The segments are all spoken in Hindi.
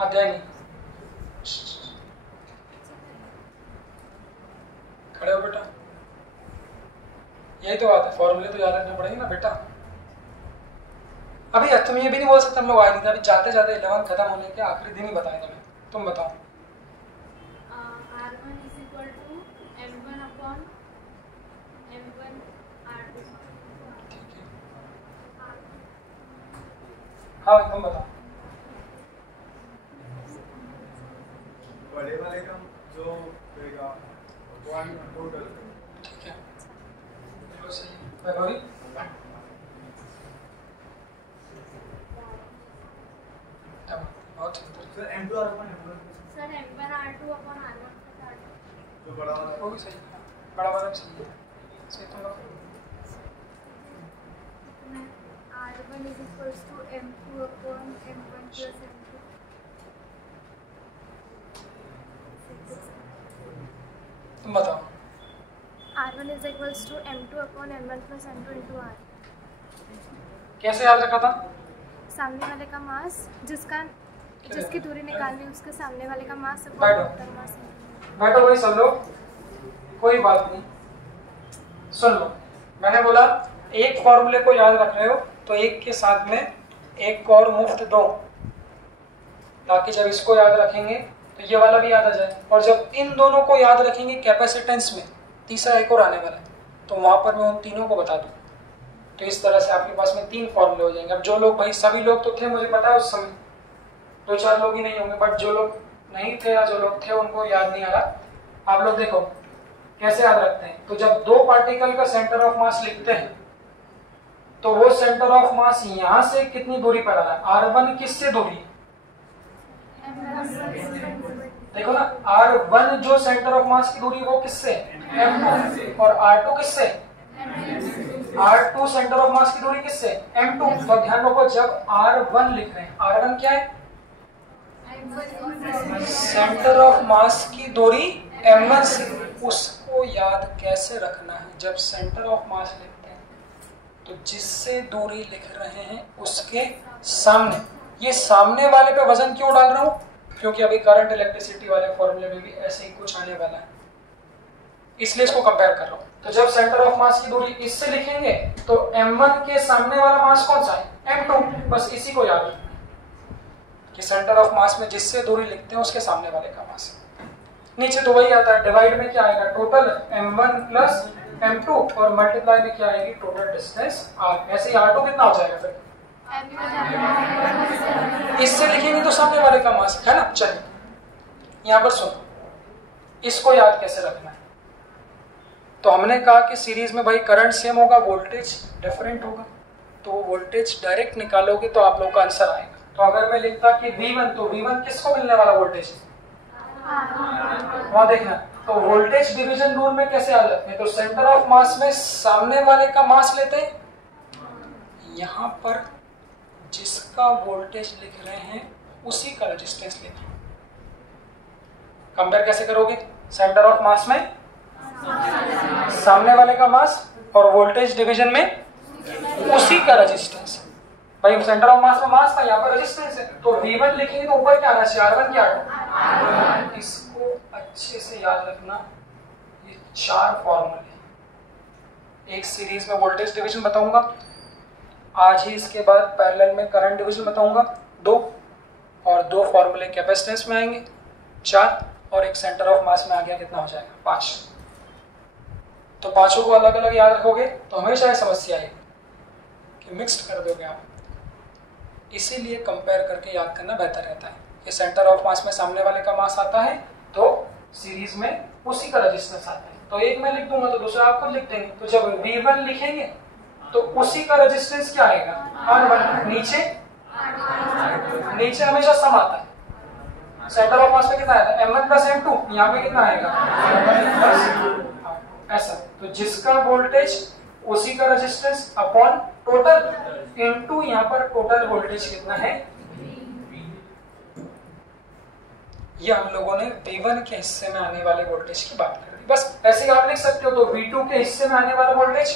अध्याय नहीं, खड़े हो बेटा, यही तो बात है, फॉर्मूले तो याद रखने पड़ेंगे ना बेटा। अभी तुम ये भी नहीं बोल सकते हम लोग आए नहीं थे, अभी जाते जाते 11 खत्म होने के आखिरी दिन ही बताए तुम्हें। तुम बताओ। R1 is equal to M1 upon M1 R2। ठीक है, हाँ तुम बताओ। बड़े वाले का जो रहेगा वन टोटल। ठीक है, बिल्कुल सही है। वैभवी? बहुत सुंदर। Sir M2 R1 M1 sir M1 R2 upon R1 plus R2। जो बड़ा वाला वो भी सही है, बड़ा वाला भी सही है। सही तुम लोग। R1 is equals to M2 upon M1 plus M2। तुम बताओ। R1 is equals to M2 upon M1 plus M2 into R। कैसे याद रखा था? सामने वाले का मास जिसकी दूरी निकालनी है उसके सामने वाले का मास बैठो। मास। बैठो भाई सब लोग, कोई बात नहीं, सुन लो। मैंने बोला एक फॉर्मूले को याद रख रहे हो तो एक के साथ में एक और मुफ्त दो, ताकि जब इसको याद रखेंगे तो ये वाला भी याद आ जाए, और जब इन दोनों को याद रखेंगे कैपेसिटेंस में, तीसरा एक और आने वाला है, तो वहां पर मैं उन तीनों को बता दूं। तो इस तरह से आपके पास में 3 फॉर्मूले हो जाएंगे। अब जो लोग, भाई सभी लोग तो थे मुझे पता है उस समय, 2-4 लोग ही नहीं होंगे, बट जो लोग नहीं थे या जो लोग थे उनको याद नहीं आ रहा। आप लोग देखो कैसे याद रखते हैं। तो जब 2 पार्टिकल का सेंटर ऑफ मास लिखते हैं तो वो सेंटर ऑफ मास यहां से कितनी दूरी पर आ रहा है? R1 किससे दूरी है? देखो ना, R1 जो सेंटर ऑफ मास की दूरी वो किससे? M2। और R2 किससे? R2 सेंटर ऑफ मास की दूरी किससे? M2। तो ध्यान रखो जब R1 लिख रहे हैं, R1 क्या है? सेंटर ऑफ मास की दूरी M1 से। उसको याद कैसे रखना है? जब सेंटर ऑफ मास लिखते हैं तो जिससे दूरी लिख रहे हैं उसके सामने, ये सामने वाले पे वजन क्यों डाल रहा हूं? क्योंकि अभी करंट इलेक्ट्रिसिटी वाले फॉर्मूले में भी ऐसे ही कुछ आने वाला है, इसलिए इसको कंपेयर कर रहा हूं। तो जब सेंटर ऑफ मास की दूरी इससे लिखेंगे तो M1 के सामने वाला मास कौन सा है? M2। बस इसी को याद रखना कि सेंटर ऑफ मास में जिससे दूरी लिखते हैं उसके सामने वाले का मास। नीचे तो वही आता है, डिवाइड में क्या आएगा? टोटल M1 प्लस M2, और मल्टीप्लाई में क्या आएगी? Total distance R। ऐसे ही R2 कितना हो जाएगा फिर? इससे लिखेंगे तो सामने वाले का मास है ना। चलिए यहां पर सुनो, इसको याद कैसे रखना है। तो हमने कहा कि सीरीज में भाई करंट सेम होगा, वोल्टेज डिफरेंट होगा, तो वोल्टेज डायरेक्ट निकालोगे तो आप लोग का आंसर आएगा। तो अगर मैं लिखता कि V1, तो V1 किसको मिलने वाला वोल्टेज है? वहां देखना। तो वोल्टेज डिवीजन रूल में कैसे याद रखते हैं? तो सेंटर ऑफ मास में सामने वाले का मास लेते हैं, यहां पर जिसका वोल्टेज लिख रहे हैं उसी का रेजिस्टेंस लेते हैं। कंपेयर कैसे करोगे? सेंटर ऑफ मास में सामने वाले का मास और वोल्टेज डिवीजन में उसी का रेजिस्टेंस। भाई सेंटर ऑफ मास में मास था, यहाँ पर रेजिस्टेंस है, तो V1 लिखेंगे तो ऊपर क्या आना चाहिए? R1 क्या R2। इसको अच्छे से याद रखना। ये 4 फॉर्मूले, एक सीरीज में वोल्टेज डिवीजन बताऊंगा, आज ही इसके बाद पैरेलल में करंट डिवीजन बताऊंगा 2, और 2 फॉर्मूले कैपेसिटेंस में आएंगे 4, और एक सेंटर ऑफ मास में आ गया, कितना हो जाएगा? 5। तो पांचों को अलग अलग याद रखोगे तो हमेशा ये समस्या आएगी कि मिक्स्ड कर दोगे आप। इसीलिए कंपेयर करके याद करना बेहतर रहता है कि सेंटर ऑफ मास में सामने वाले का मास आता है तो सीरीज में उसी का रेजिस्टेंस आता है। तो एक मैं लिख दूंगा तो दूसरा आप खुद लिख देंगे। तो जब V1 लिखेंगे तो उसी का रेजिस्टेंस क्या आएगा? R1। नीचे हमेशा सम आता है। सेंटर ऑफ मास पे कितना आएगा? M1 plus M2। यहाँ पे कितना आएगा? ऐसा। तो जिसका वोल्टेज उसी का रेजिस्टेंस अपॉन टोटल इनटू यहाँ पर टोटल वोल्टेज कितना है? ये हम लोगों ने V1 के हिस्से में आने वाले वोल्टेज की बात कर दी। बस ऐसे ही आप लिख सकते हो। तो V2 के हिस्से में आने वाला वोल्टेज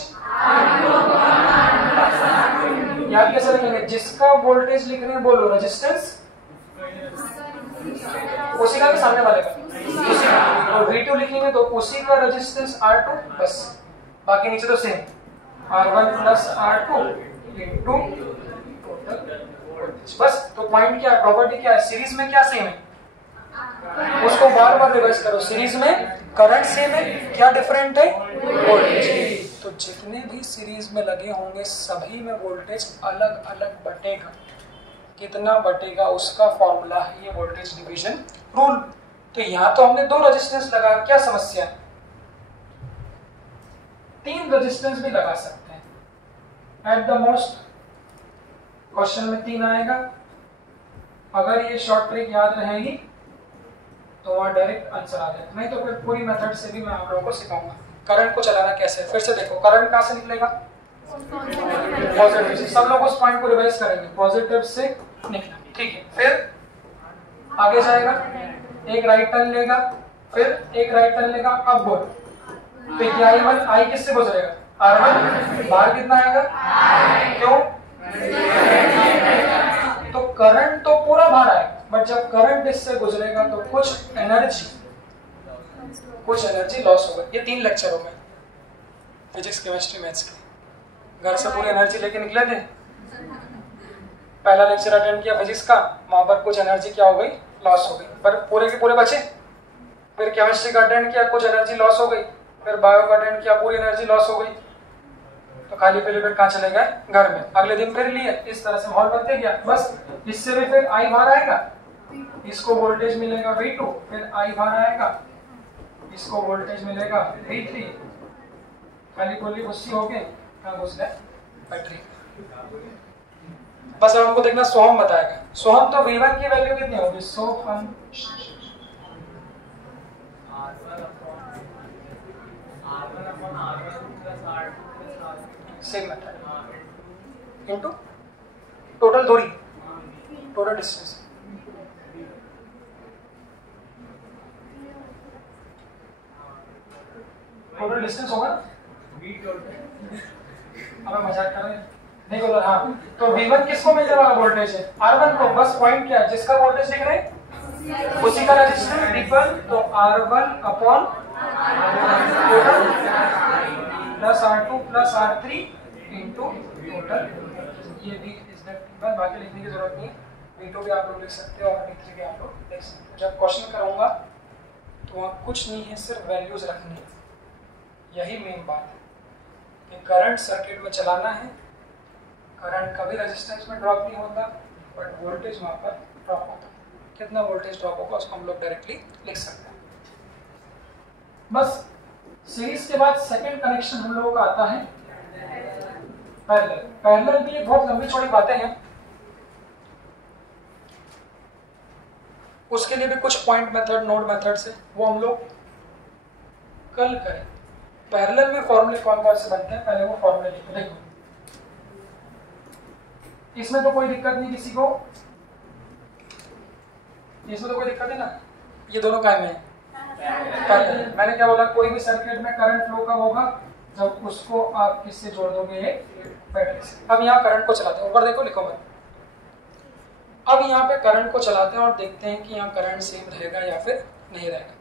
याद कैसे लिखेंगे? जिसका वोल्टेज लिख रहे हैं बोलो रेजिस्टेंस उसी का भी सामने वाले का उसी का, और V2 लिखेंगे तो उसी का रेजिस्टेंस R2 बस, बाकी नीचे तो same R1 plus R2 into total voltage बस। तो पॉइंट क्या है, प्रॉपर्टी क्या है, सीरीज में क्या सेम है, उसको बार बार रिवाइज करो। सीरीज में करंट सेम है, क्या डिफरेंट है, वोल्टेज। तो जितने भी सीरीज में लगे होंगे सभी में वोल्टेज अलग अलग बटेगा, कितना बटेगा उसका फॉर्मूला है ये वोल्टेज डिवीजन रूल। तो यहाँ तो हमने 2 रेजिस्टेंस लगा, क्या समस्या है, 3 रेजिस्टेंस भी लगा सकते हैं एट द मोस्ट। क्वेश्चन में 3 आएगा, अगर ये शॉर्ट ट्रिक याद रहेगी तो वहां डायरेक्ट आंसर आ जाएगा, नहीं तो फिर पूरी मेथड से भी मैं आप लोगों को सिखाऊंगा करंट को चलाना कैसे। फिर से देखो करंट कहां से निकलेगा, पॉजिटिव से। सब लोग उस पॉइंट को रिवाइज करेंगे, पॉजिटिव से निकला, ठीक है। फिर आगे जाएगा, एक राइट टर्न लेगा, फिर एक राइट टर्न लेगा, अब बोल तो ये I किससे गुजरेगा, R1, बाहर कितना आएगा, क्यों, तो करंट तो पूरा बाहर आएगा, बट जब करंट इससे गुजरेगा तो कुछ एनर्जी लॉस होगा। ये 3 लेक्चर हो गए फिजिक्स, केमिस्ट्री, मैथ्स के। घर से पूरी एनर्जी लेके निकले थे, पहला लेक्चर अटेंड किया फिजिक्स का, वहां पर कुछ एनर्जी क्या हो गई, लॉस हो गई, पर पूरे के पूरे बचे। फिर केमिस्ट्री का अटेंड किया, कुछ एनर्जी लॉस हो गई। फिर बायो का अटेंड किया, पूरी एनर्जी लॉस हो गई। तो खाली पहले फिर कहाँ चले गए, घर में। अगले दिन फिर लिए, इस तरह से माहौल बनते गया बस। इससे भी फिर I बाहर आएगा, इसको वोल्टेज मिलेगा V2, फिर I बाहर आएगा, इसको वोल्टेज मिलेगा V3, खाली गोली गुस्सी हो गए, कहाँ घुस गए, बैटरी। बस अब हमको देखना सोहम बताएगा। सोहम तो V1 की वैल्यू कितनी होगी, सोहम सेम मेथड इनटू टोटल दूरी, टोटल डिस्टेंस। टोटल डिस्टेंस होगा ना, अब मजाक कर रहे हैं, नहीं बोला हाँ। तो V1 किसको मिलने वाला वोल्टेज है, R1 को। बस पॉइंट क्या है, जिसका वोल्टेज दिख रहा है उसी का रेजिस्टेंस V1, तो R1 upon total plus R2 plus R3 into total. ये भी इज दैट, बाकी लिखने की जरूरत नहीं है। V2 भी आप लोग लिख सकते हो और V3 भी आप लोग लिख सकते हो। जब क्वेश्चन करूंगा तो वहाँ कुछ नहीं है, सिर्फ वैल्यूज रखनी है। यही मेन बात है कि करंट सर्किट में चलाना है, करंट कभी रेजिस्टेंस में ड्रॉप नहीं होता, बट वोल्टेज वहाँ पर ड्रॉप होता है। कितना वोल्टेज ड्रॉप होगा उसको हम लोग डायरेक्टली लिख सकते हैं। बस सीरीज के बाद सेकंड कनेक्शन हम लोगों का आता है पैरेलल। पैरेलल भी एक बहुत लंबी चौड़ी बातें हैं, उसके लिए भी कुछ पॉइंट मेथड, नोड मेथड से वो हम लोग कल करें। पैरेलल में फॉर्मूले कौन कौन से बनते हैं, पहले वो फॉर्मूले लिखो। देखो इसमें तो कोई दिक्कत नहीं किसी को, इसमें तो कोई दिक्कत है ना, ये दोनों काय में है पैरेलल। मैंने क्या बोला, कोई भी सर्किट में करंट फ्लो कब होगा, जब उसको आप किससे जोड़ दोगे, बैटरी से। अब यहाँ करंट को चलाते हैं, ऊपर देखो, लिखो मत। अब यहाँ पे करंट को चलाते हैं और देखते हैं कि यहाँ करंट सेम रहेगा या फिर नहीं रहेगा।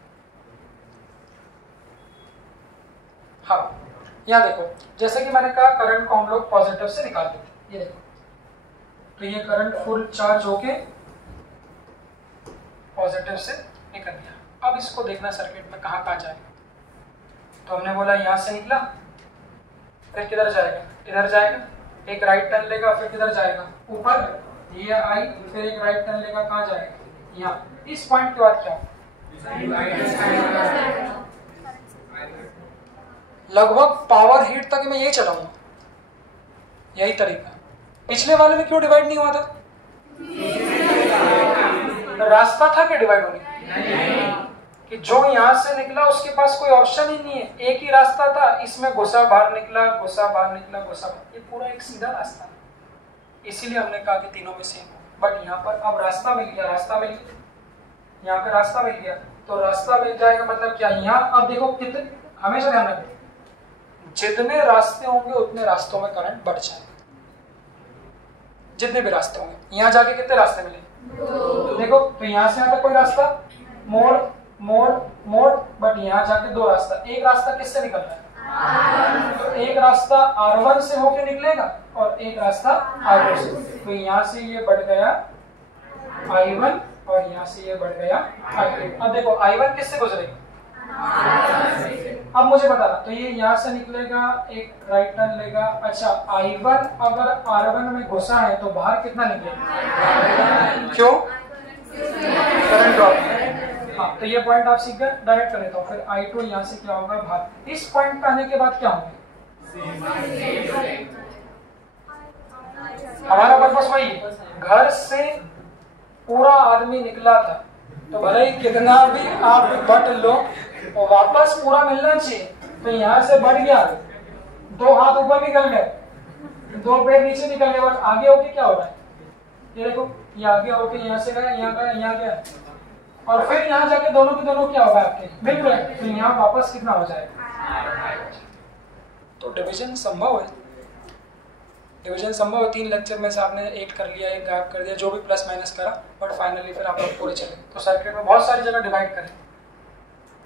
हाँ यहाँ देखो, जैसे कि मैंने कहा करंट को हम लोग पॉजिटिव से निकाल देते। ये देखो, तो ये करंट फुल चार्ज होके पॉजिटिव से निकल गया। अब इसको देखना सर्किट में कहाँ कहाँ जाएगा। तो हमने बोला यहाँ से निकला, फिर किधर जाएगा, इधर जाएगा, एक राइट टर्न लेगा, फिर किधर जाएगा, ऊपर ये आई, फिर एक राइट टर्न लेगा, कहाँ जाएगा, यहाँ। इस पॉइंट के बाद क्या होगा, लगभग पावर हीट तक मैं यही चलाऊंगा, यही तरीका। पिछले वाले में क्यों डिवाइड नहीं हुआ था, रास्ता था कि डिवाइड होने कि जो यहाँ से निकला उसके पास कोई ऑप्शन ही नहीं है, एक ही रास्ता था। इसमें घुसा बाहर निकला, घुसा बाहर निकला, घुसा बाहर, ये पूरा एक सीधा रास्ता। इसीलिए हमने कहा कि तीनों में सेम हो। बट यहाँ पर अब रास्ता मिल गया, रास्ता मिल गया, यहाँ पे रास्ता मिल गया, तो रास्ता मिल जाएगा मतलब क्या, यहाँ अब देखो कितने, हमेशा ध्यान रखें, जितने रास्ते होंगे उतने रास्तों में करंट बढ़ जाएगा। जितने भी रास्ते होंगे। यहाँ जाके कितने रास्ते मिले? देखो तो यहाँ से यहाँ तक कोई रास्ता, मोड़ मोड़ मोड़, बट यहाँ जाके दो रास्ता। एक रास्ता किससे निकलता है? तो एक रास्ता R1 से होके निकलेगा और एक रास्ता R2 से। तो यहाँ से ये बढ़ गया I1 और यहाँ से ये बढ़ गया I2। अब देखो I1 किससे गुजरेगा? अब मुझे बताना, तो ये यहाँ से निकलेगा, एक राइट टर्न लेगा। अच्छा I1 अगर R1 में घुसा है तो बाहर कितना निकलेगा? क्यों? Current drop. हाँ, तो ये पॉइंट आप सीख गए। डायरेक्ट कर देता हूँ। फिर I2 यहाँ से क्या होगा? बाहर। इस पॉइंट पे आने के बाद क्या होगा? हमारा पर्पस वही है, घर से पूरा आदमी निकला था तो भले ही कितना भी आप बट लो और वापस पूरा मिलना चाहिए। तो यहाँ से बढ़ गया, दो हाथ ऊपर निकल गए, दो पैर नीचे निकल गए, बट आगे होके क्या हो रहा है? ये देखो, ये आगे होके यहाँ से गया, यहाँ गया, यहाँ गया, और फिर यहाँ जाके दोनों के दोनों क्या होगा? आपके बिल्कुल। तो यहाँ वापस कितना हो जाएगा? तो डिवीजन संभव है, डिवीजन संभव है। 3 लेक्चर में से आपने 8 कर लिया, 1 गायब कर दिया, जो भी प्लस माइनस करा, बट फाइनली फिर आप लोग पूरे चले। तो सर्किट में बहुत सारी जगह डिवाइड करें,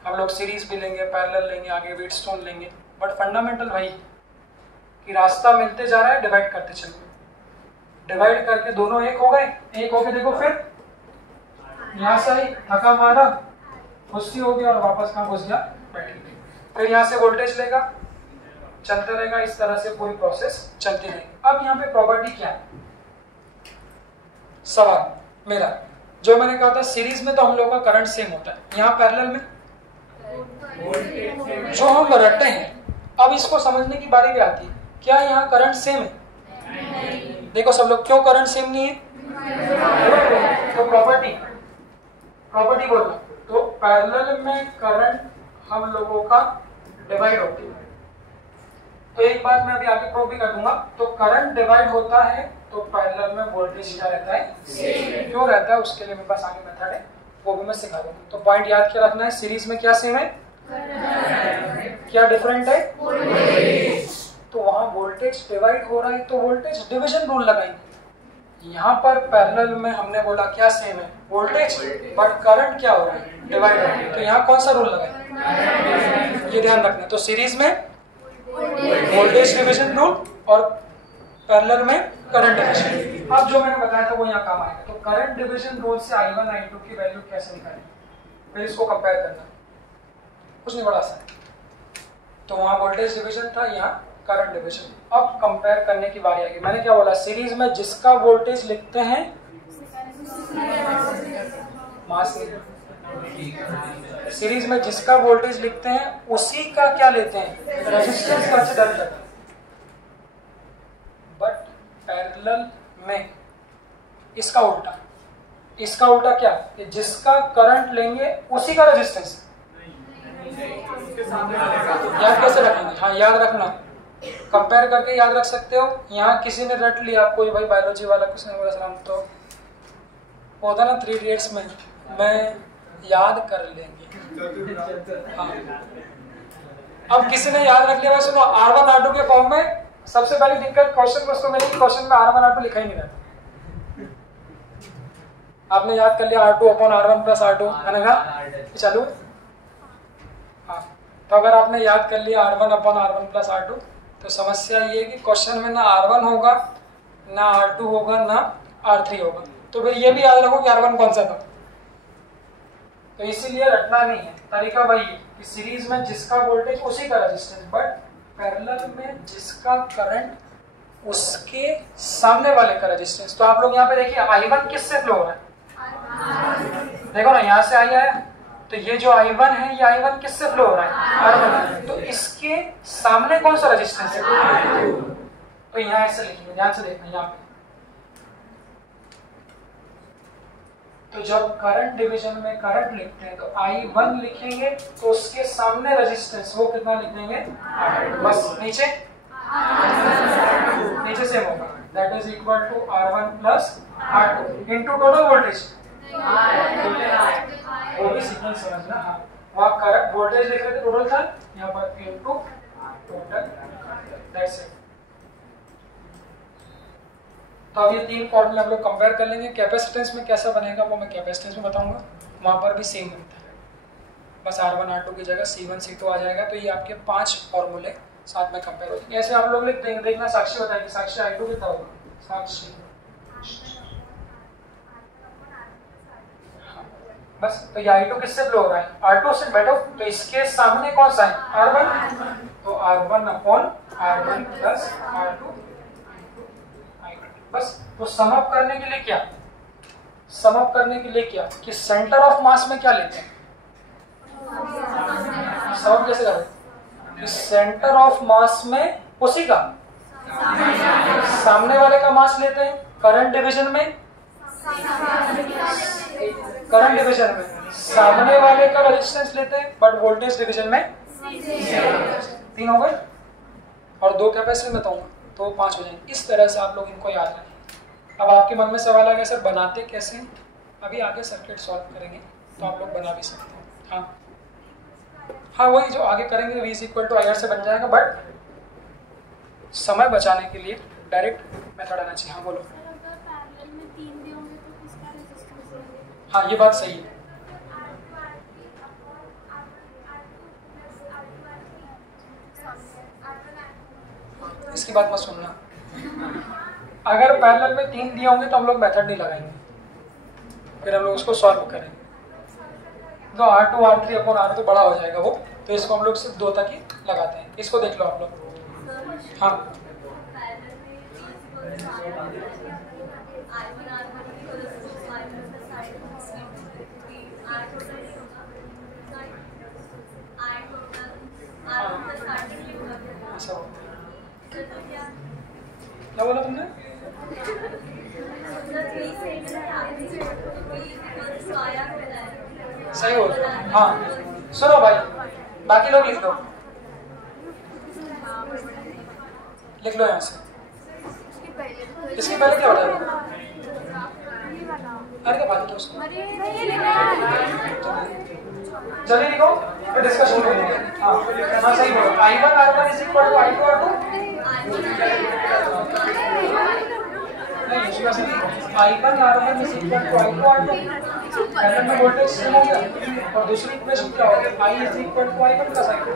हम लोग सीरीज भी लेंगे, पैरेलल लेंगे, आगे व्हीटस्टोन लेंगे, बट फंडामेंटल वही कि रास्ता मिलते जा रहा है, डिवाइड करते चलो। डिवाइड करके दोनों एक हो गए, एक होके देखो फिर यहाँ से आई, धक्का मारा, गुस्सी हो गया और वापस कहाँ घुस गया? बैठ गया। फिर यहाँ से वोल्टेज लेगा, चलते रहेगा, इस तरह से पूरी प्रोसेस चलती रहेगी। अब यहाँ पे प्रॉपर्टी क्या है? सवाल मेरा, जो मैंने कहा था सीरीज में तो हम लोगों का करंट सेम होता है, यहाँ पैरेलल में जो हम रटते हैं। अब इसको समझने की बारी भी आती है, क्या यहाँ करंट सेम है? देखो सब लोग, क्यों करंट सेम नहीं है? तो प्रॉपर्टी बोलना, तो पैरेलल में करंट हम लोगों का डिवाइड होती है। तो एक बात मैं अभी आगे प्रूव भी कर दूंगा। तो करंट डिवाइड होता है तो पैरेलल में वोल्टेज क्या रहता है? सेम। क्यों रहता है उसके लिए मेरे पास आगे मेथड है, वो भी मैं सिखा दूंगा। तो पॉइंट याद क्या रखना है, सीरीज में क्या सेम है, क्या डिफरेंट है? तो वहां वोल्टेज डिवाइड हो रहा है तो वोल्टेज डिवीजन रूल लगाएंगे। यहाँ पर पैरेलल में हमने बोला क्या सेम है, वोल्टेज, बट करंट क्या हो रहा है, डिवाइड हो रहा है। तो यहाँ कौन सा रूल लगाए, ये ध्यान रखना। तो सीरीज में वोल्टेज डिवीजन रूल और पैरेलल में करंट डिवीजन। अब जो मैंने बताया था वो यहाँ काम आएगा। तो करंट डिवीजन रूल से I1 I2 की वैल्यू कैसे निकालें, फिर इसको कंपेयर करना, कुछ नहीं, बड़ा आसान। तो वहाँ वोल्टेज डिवीजन था, यहाँ करंट डिवीजन। अब कंपेयर करने की बारी आएगी। मैंने क्या बोला, सीरीज में जिसका वोल्टेज लिखते हैं मास, सीरीज में जिसका वोल्टेज लिखते हैं उसी का क्या लेते हैं, रेजिस्टेंस कंसीडर करते हैं। बट पैरेलल में इसका उल्टा, इसका उल्टा क्या, कि जिसका करंट लेंगे उसी का रेजिस्टेंस। याद कैसे रखेंगे? हाँ याद रखना, कंपेयर करके याद रख सकते हो। यहाँ किसी ने रट लिया, कोई भाई बायोलॉजी वाला किसी ने बोला सलाम, तो होता ना 3 इडियट्स में, मैं याद कर लेंगे। हाँ। अब किसी ने याद रख लिया, मैं सुनो R1 R2 के फॉर्म में सबसे पहली दिक्कत क्वेश्चन में उसको मिली, क्वेश्चन में R1 R2 लिखा ही नहीं रहता। आपने याद कर लिया R2 upon R1 plus R2, मैंने कहा चालू। हाँ, तो अगर आपने याद कर लिया R1 upon R1 plus R2, तो समस्या ये है कि क्वेश्चन में ना R1 होगा, ना R2 होगा, ना R3 होगा। तो फिर ये भी याद रखो कि R1 कौन सा था। तो इसीलिए रटना नहीं है, तरीका वही है कि सीरीज में जिसका वोल्टेज उसी का रेजिस्टेंस, बट पैरेलल में जिसका करंट उसके सामने वाले का रेजिस्टेंस। तो आप लोग यहाँ पे देखिए I1 किससे फ्लो हो रहा है, देखो ना यहाँ से I आया, तो ये जो I1 है ये I1 किससे फ्लो हो रहा है, R1। तो इसके सामने कौन सा रेजिस्टेंस है, तो यहाँ ऐसे लिखेंगे, ध्यान से देखना यहाँ पे। तो जब करंट डिवीजन में करंट लिखते हैं तो I1 लिखेंगे तो उसके सामने रेजिस्टेंस वो कितना लिख देंगे, बस नीचे सेम होगा, that is equal to R1 plus R2 into total voltage. वो भी सीक्वेंस समझना। हाँ, वहाँ करंट वोल्टेज लिख रहे थे टोटल था, यहाँ पर इनटू टोटल, दैट्स इट। तो अब ये तीन फॉर्मूले हम लोग कंपेयर कर लेंगे। कैपेसिटेंस में कैसा बनेगा वो मैं कैपेसिटेंस में बताऊंगा, वहाँ पर भी सेम बनता है, बस R1 R2 की जगह C1 C2 आ जाएगा। तो ये आपके 5 फॉर्मूले साथ में कंपेयर होंगे। ऐसे आप लोग देखना, साक्षी बताएंगे, साक्षी I2 कितना होगा, साक्षी बस। तो ये I2 किससे फ्लो हो रहा है, R2 से बैठो, तो इसके सामने कौन सा है R1, तो R1 upon R1 plus R2 बस। तो सम अप करने के लिए क्या, सम अप करने के लिए क्या कि सेंटर ऑफ मास में क्या लेते हैं, सम अप कैसे करें, सेंटर ऑफ मास में उसी का सामने वाले का मास लेते हैं, करंट डिवीजन में सामने वाले का रेजिस्टेंस लेते हैं, बट वोल्टेज डिवीजन में 3 हो गए और 2 कैपेसिटर बताऊंगा तो 5 हो जाएंगे। इस तरह से आप लोग इनको याद रखें। अब आपके मन में सवाल आ गया सर बनाते कैसे, अभी आगे सर्किट सॉल्व करेंगे तो आप लोग बना भी सकते हैं। हाँ वही जो आगे करेंगे V = IR से बन जाएगा, बट समय बचाने के लिए डायरेक्ट मेथड आना चाहिए। हाँ बोलो। हाँ ये बात सही है। इसकी बात मत सुनना, अगर पैरेलल में 3 दिए होंगे तो हम लोग मेथड नहीं लगाएंगे, फिर हम लोग उसको सॉल्व करेंगे। तो R2 R3 अपॉन R2 बड़ा हो जाएगा वो, तो इसको हम लोग सिर्फ 2 तक ही लगाते हैं। इसको देख लो आप लोग। हाँ क्या बोला तुमने, सही हो। हाँ सुनो भाई, बाकी लोग लिख दो, लिख लो यहाँ से। इसके पहले क्या हो जाएगा, अरे क्या बात है उसको जल्दी लिखो फिर डिस्कशन करेंगे। हाँ सही बोलो। I1 R1 = I2 R2 नहीं, उसका सही I1 R1 = I2 R2 पहले में वोल्टेज सेम हो गया और दूसरी इक्वेशन क्या होगी I = I1 + I2।